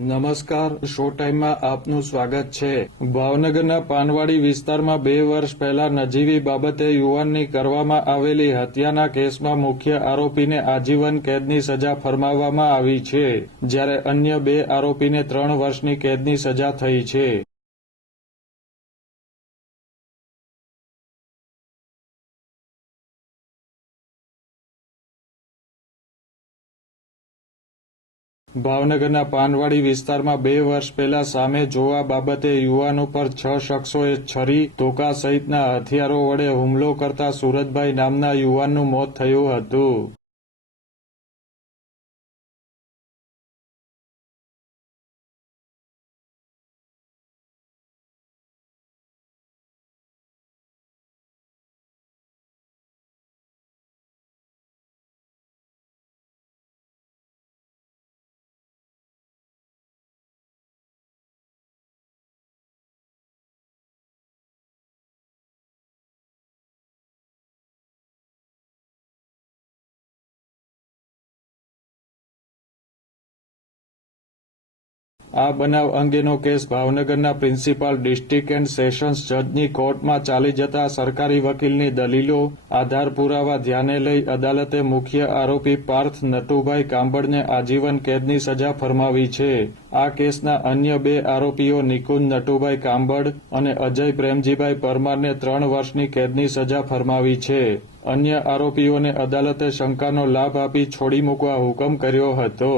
નમસ્કાર, શો ટાઈમમાં આપનું સ્વાગત છે। ભાવનગરના પાનવાડી વિસ્તારમાં 2 વર્ષ પહેલા નજીવી બાબતે યુવાનની કરવામાં આવેલી હત્યાના કેસમાં મુખ્ય આરોપીને આજીવન કેદની સજા ફરમાવવામાં આવી છે, જ્યારે અન્ય 2 આરોપીને 3 વર્ષની કેદની સજા થઈ છે। ભાવનગરના પાનવાડી વિસ્તારમાં 2 વર્ષ પહેલા સામે જોવા બાબતે યુવાન ઉપર 6 શખ્સોએ છરી, ધોકા સહિતના હથિયારો વડે હુમલો કરતા સુરતભાઈ નામના યુવાનનું મોત થયું હતું। આ બનાવ અંગેનો કેસ ભાવનગરના પ્રિન્સિપાલ ડિસ્ટ્રિક્ટ એન્ડ સેશન્સ જજની કોર્ટમાં ચાલી જતા સરકારી વકીલની દલીલો, આધાર પુરાવા ધ્યાને લઈ અદાલતે મુખ્ય આરોપી પાર્થ નટુભાઈ કાંબળને આજીવન કેદની સજા ફરમાવી છે। આ કેસના અન્ય 2 આરોપીઓ નિકુંજ નટુભાઈ કાંબળ અને અજય પ્રેમજીભાઈ પરમારને 3 વર્ષની કેદની સજા ફરમાવી છે। અન્ય આરોપીઓને અદાલતે શંકાનો લાભ આપી છોડી મૂકવા હુકમ કર્યો હતો।